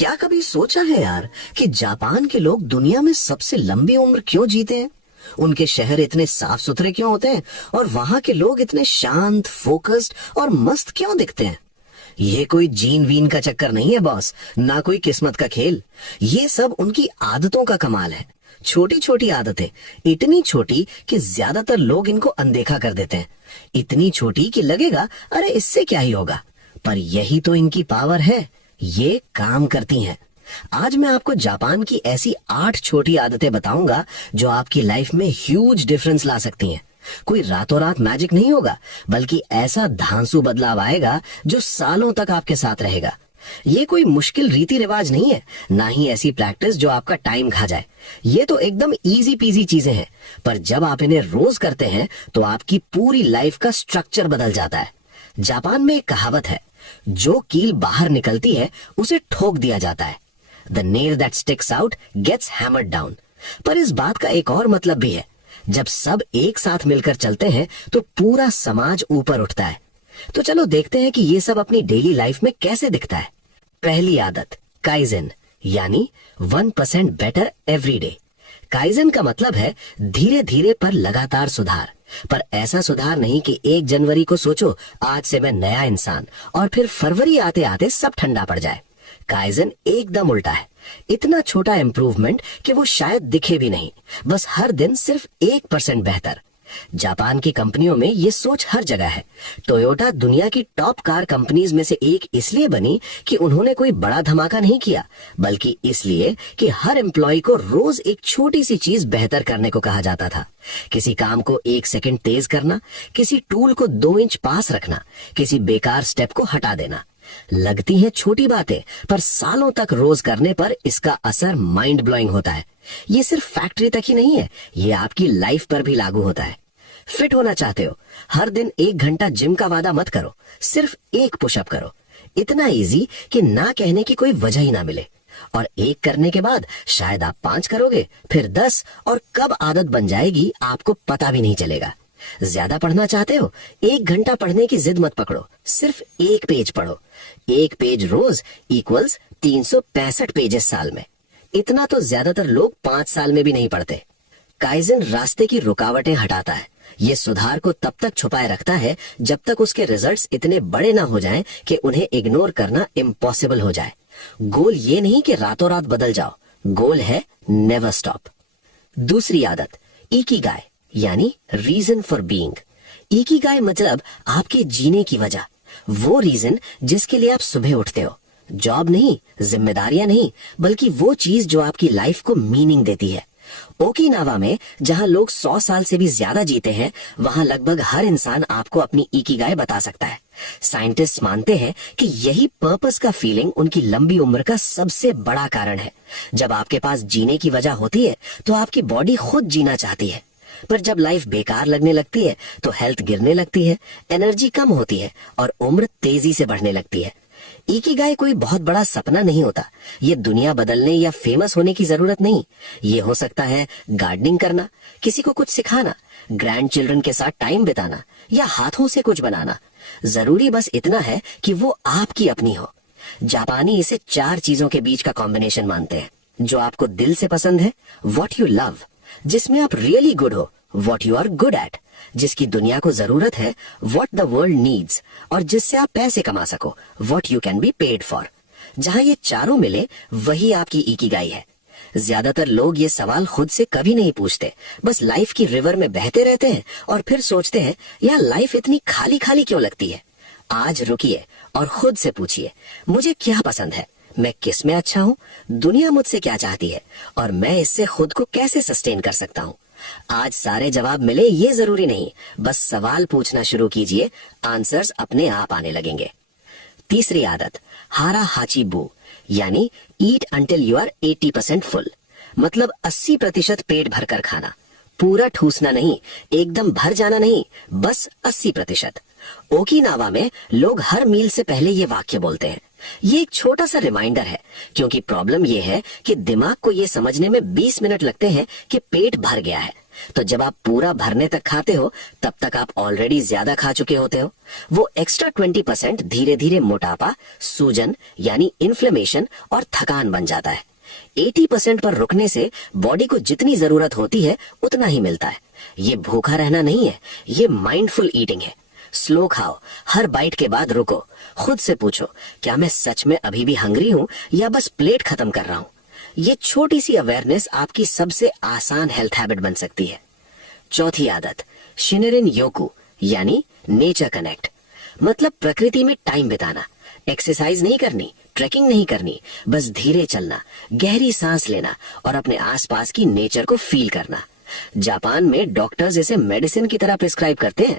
क्या कभी सोचा है यार कि जापान के लोग दुनिया में सबसे लंबी उम्र क्यों जीते हैं? उनके शहर इतने साफ सुथरे क्यों होते हैं और वहाँ के लोग इतने शांत, फोकस्ड और मस्त क्यों दिखते हैं? ये कोई जीन वीन का चक्कर नहीं है बॉस, ना कोई किस्मत का खेल। ये सब उनकी आदतों का कमाल है। छोटी छोटी आदतें, इतनी छोटी कि ज्यादातर लोग इनको अनदेखा कर देते हैं। इतनी छोटी कि लगेगा अरे इससे क्या ही होगा, पर यही तो इनकी पावर है। ये काम करती हैं। आज मैं आपको जापान की ऐसी 8 छोटी आदतें बताऊंगा जो आपकी लाइफ में ह्यूज डिफरेंस ला सकती हैं। कोई रातों रात मैजिक नहीं होगा, बल्कि ऐसा धांसू बदलाव आएगा जो सालों तक आपके साथ रहेगा। ये कोई मुश्किल रीति रिवाज नहीं है, ना ही ऐसी प्रैक्टिस जो आपका टाइम खा जाए। ये तो एकदम इजी पीजी चीजें हैं, पर जब आप इन्हें रोज करते हैं तो आपकी पूरी लाइफ का स्ट्रक्चर बदल जाता है। जापान में एक कहावत है, जो कील बाहर निकलती है उसे ठोक दिया जाता है। The nail that sticks out gets hammered down. पर इस बात का एक और मतलब भी है, जब सब एक साथ मिलकर चलते हैं तो पूरा समाज ऊपर उठता है। तो चलो देखते हैं कि ये सब अपनी डेली लाइफ में कैसे दिखता है। पहली आदत, काइजेन, यानी 1% बेटर एवरी डे। काइजेन का मतलब है धीरे धीरे पर लगातार सुधार। पर ऐसा सुधार नहीं कि 1 जनवरी को सोचो आज से मैं नया इंसान, और फिर फरवरी आते आते सब ठंडा पड़ जाए। काइजेन एकदम उल्टा है। इतना छोटा इम्प्रूवमेंट कि वो शायद दिखे भी नहीं, बस हर दिन सिर्फ 1% बेहतर। जापान की कंपनियों में ये सोच हर जगह है। टोयोटा दुनिया की टॉप कार कंपनीज में से एक इसलिए बनी कि उन्होंने कोई बड़ा धमाका नहीं किया, बल्कि इसलिए कि हर एम्प्लॉय को रोज एक छोटी सी चीज बेहतर करने को कहा जाता था। किसी काम को 1 सेकंड तेज करना, किसी टूल को 2 इंच पास रखना, किसी बेकार स्टेप को हटा देना। लगती हैं छोटी बातें, पर सालों तक रोज करने पर इसका असर माइंड ब्लोइंग होता है। ये सिर्फ फैक्ट्री तक ही नहीं है, ये आपकी लाइफ पर भी लागू होता है। फिट होना चाहते हो, हर दिन 1 घंटा जिम का वादा मत करो, सिर्फ 1 पुशअप करो। इतना इजी कि ना कहने की कोई वजह ही ना मिले। और 1 करने के बाद शायद आप 5 करोगे, फिर 10, और कब आदत बन जाएगी आपको पता भी नहीं चलेगा। ज्यादा पढ़ना चाहते हो, 1 घंटा पढ़ने की जिद मत पकड़ो, सिर्फ 1 पेज पढ़ो। 1 पेज रोज इक्वल्स 365 पेजेस साल में। इतना तो ज्यादातर लोग 5 साल में भी नहीं पढ़ते। काइजेन रास्ते की रुकावटें हटाता है। ये सुधार को तब तक छुपाए रखता है जब तक उसके रिजल्ट्स इतने बड़े ना हो जाएं कि उन्हें इग्नोर करना इम्पॉसिबल हो जाए। गोल ये नहीं कि रातों रात बदल जाओ, गोल है नेवर स्टॉप। दूसरी आदत, इकिगाई, यानी रीजन फॉर बीइंग। इकिगाई मतलब आपके जीने की वजह, वो रीजन जिसके लिए आप सुबह उठते हो। जॉब नहीं, जिम्मेदारियां नहीं, बल्कि वो चीज जो आपकी लाइफ को मीनिंग देती है। ओकिनावा में जहां लोग 100 साल से भी ज्यादा जीते हैं, वहां लगभग हर इंसान आपको अपनी इकिगाई बता सकता है। साइंटिस्ट मानते हैं कि यही पर्पस का फीलिंग उनकी लंबी उम्र का सबसे बड़ा कारण है। जब आपके पास जीने की वजह होती है तो आपकी बॉडी खुद जीना चाहती है, पर जब लाइफ बेकार लगने लगती है तो हेल्थ गिरने लगती है, एनर्जी कम होती है और उम्र तेजी से बढ़ने लगती है। इकिगाई कोई बहुत बड़ा सपना नहीं होता। ये दुनिया बदलने या फेमस होने की जरूरत नहीं। ये हो सकता है गार्डनिंग करना, किसी को कुछ सिखाना, ग्रैंड चिल्ड्रन के साथ टाइम बिताना, या हाथों से कुछ बनाना। जरूरी बस इतना है कि वो आपकी अपनी हो। जापानी इसे 4 चीजों के बीच का कॉम्बिनेशन मानते हैं। जो आपको दिल से पसंद है, व्हाट यू लव, जिसमें आप रियली गुड हो, what you are good at, जिसकी दुनिया को जरूरत है, व्हाट द वर्ल्ड नीड्स, और जिससे आप पैसे कमा सको, what you can be paid for. जहां ये चारों मिले वही आपकी इकिगाई है। ज्यादातर लोग ये सवाल खुद से कभी नहीं पूछते, बस लाइफ की रिवर में बहते रहते हैं और फिर सोचते हैं यार लाइफ इतनी खाली खाली क्यों लगती है। आज रुकिए और खुद से पूछिए, मुझे क्या पसंद है, मैं किस में अच्छा हूँ, दुनिया मुझसे क्या चाहती है, और मैं इससे खुद को कैसे सस्टेन कर सकता हूँ। आज सारे जवाब मिले ये जरूरी नहीं, बस सवाल पूछना शुरू कीजिए, आंसर्स अपने आप आने लगेंगे। तीसरी आदत, हारा हाची बू, यानी ईट अंटिल यू आर 80% फुल। मतलब 80% पेट भरकर खाना, पूरा ठूसना नहीं, एकदम भर जाना नहीं, बस 80%। ओकिनावा में लोग हर मील से पहले ये वाक्य बोलते हैं, ये एक छोटा सा रिमाइंडर है, क्योंकि प्रॉब्लम ये है कि दिमाग को ये समझने में 20 मिनट लगते हैं कि पेट भर गया है। तो जब आप पूरा भरने तक खाते हो तब तक आप ऑलरेडी ज्यादा खा चुके होते हो। वो एक्स्ट्रा 20% धीरे धीरे मोटापा, सूजन यानी इन्फ्लेमेशन और थकान बन जाता है। 80% पर रुकने से बॉडी को जितनी जरूरत होती है उतना ही मिलता है। ये भूखा रहना नहीं है, ये माइंडफुल ईटिंग है। स्लो खाओ, हर बाइट के बाद रुको, खुद से पूछो क्या मैं सच में अभी भी हंग्री हूँ या बस प्लेट खत्म कर रहा हूँ। ये छोटी सी अवेयरनेस आपकी सबसे आसान हेल्थ हैबिट बन सकती है। चौथी आदत, शिनरिन योकू यानी नेचर कनेक्ट, मतलब प्रकृति में टाइम बिताना। एक्सरसाइज नहीं करनी, ट्रैकिंग नहीं करनी, बस धीरे चलना, गहरी सांस लेना और अपने आसपास की नेचर को फील करना। जापान में डॉक्टर्स इसे मेडिसिन की तरह प्रिस्क्राइब करते हैं।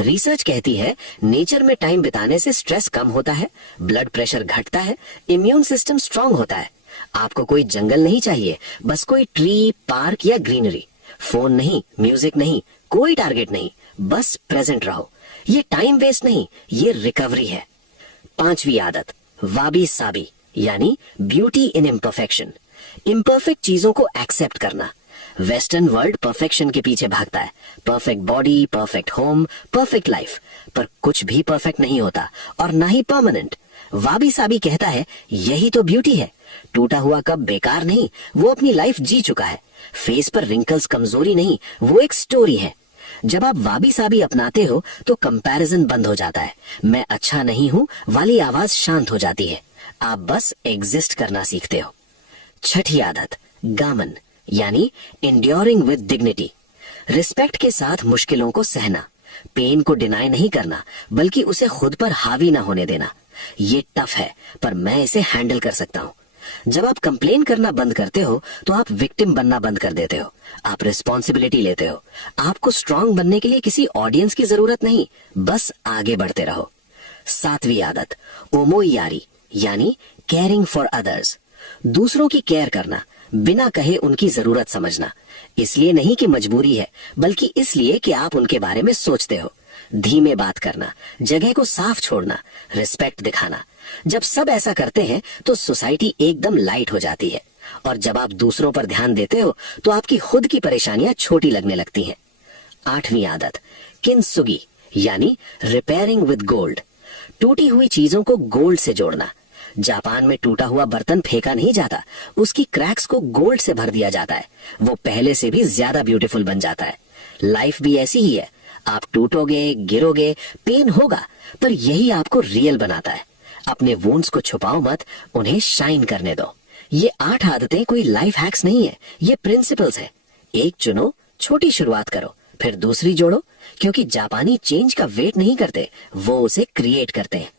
रिसर्च कहती है नेचर में टाइम बिताने से स्ट्रेस कम होता है, ब्लड प्रेशर घटता है, इम्यून सिस्टम स्ट्रांग होता है। आपको कोई जंगल नहीं चाहिए, बस कोई ट्री, पार्क या ग्रीनरी। फोन नहीं, म्यूजिक नहीं, कोई टारगेट नहीं, बस प्रेजेंट रहो। ये टाइम वेस्ट नहीं, ये रिकवरी है। पांचवी आदत, वाबी साबी यानी ब्यूटी इन इम्परफेक्शन। इम्परफेक्ट चीजों को एक्सेप्ट करना। वेस्टर्न वर्ल्ड परफेक्शन के पीछे भागता है, perfect body, perfect home, perfect life, पर कुछ भी परफेक्ट नहीं होता और ना ही परमानेंट। वाबी साबी कहता है यही तो ब्यूटी है। टूटा हुआ कप बेकार नहीं, वो अपनी लाइफ जी चुका है। फेस पर रिंकल्स कमजोरी नहीं, वो एक स्टोरी है। जब आप वाबी साबी अपनाते हो तो कंपैरिजन बंद हो जाता है। मैं अच्छा नहीं हूं वाली आवाज शांत हो जाती है। आप बस एग्जिस्ट करना सीखते हो। छठी आदत, गामन यानी इंड्योरिंग विद डिग्निटी। रिस्पेक्ट के साथ मुश्किलों को सहना, पेन को डिनाई नहीं करना, बल्कि उसे खुद पर हावी ना होने देना। ये टफ है, पर मैं इसे हैंडल कर सकता हूँ। जब आप कंप्लेन करना बंद करते हो तो आप विक्टिम बनना बंद कर देते हो। आप रिस्पॉन्सिबिलिटी लेते हो। आपको स्ट्रांग बनने के लिए किसी ऑडियंस की जरूरत नहीं, बस आगे बढ़ते रहो। सातवीं आदत, ओमोइयारी यानी केयरिंग फॉर अदर्स। दूसरों की केयर करना, बिना कहे उनकी जरूरत समझना। इसलिए नहीं कि मजबूरी है, बल्कि इसलिए कि आप उनके बारे में सोचते हो। धीमे बात करना, जगह को साफ छोड़ना, रिस्पेक्ट दिखाना। जब सब ऐसा करते हैं तो सोसाइटी एकदम लाइट हो जाती है। और जब आप दूसरों पर ध्यान देते हो तो आपकी खुद की परेशानियां छोटी लगने लगती हैं। आठवीं आदत, किंसुगी यानी रिपेयरिंग विद गोल्ड। टूटी हुई चीजों को गोल्ड से जोड़ना। जापान में टूटा हुआ बर्तन फेंका नहीं जाता, उसकी क्रैक्स को गोल्ड से भर दिया जाता है। वो पहले से भी ज्यादा ब्यूटीफुल बन जाता है। लाइफ भी ऐसी ही है। आप टूटोगे, गिरोगे, पेन होगा, पर यही आपको रियल बनाता है। अपने वुंड्स को छुपाओ मत, उन्हें शाइन करने दो। ये 8 आदतें कोई लाइफ हैक्स नहीं है, ये प्रिंसिपल्स है। एक चुनो, छोटी शुरुआत करो, फिर दूसरी जोड़ो, क्योंकि जापानी चेंज का वेट नहीं करते, वो उसे क्रिएट करते हैं।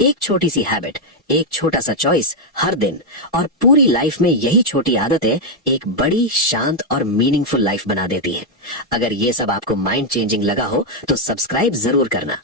एक छोटी सी हैबिट, एक छोटा सा चॉइस हर दिन, और पूरी लाइफ में यही छोटी आदतें एक बड़ी, शांत और मीनिंगफुल लाइफ बना देती हैं। अगर ये सब आपको माइंड चेंजिंग लगा हो तो सब्सक्राइब जरूर करना।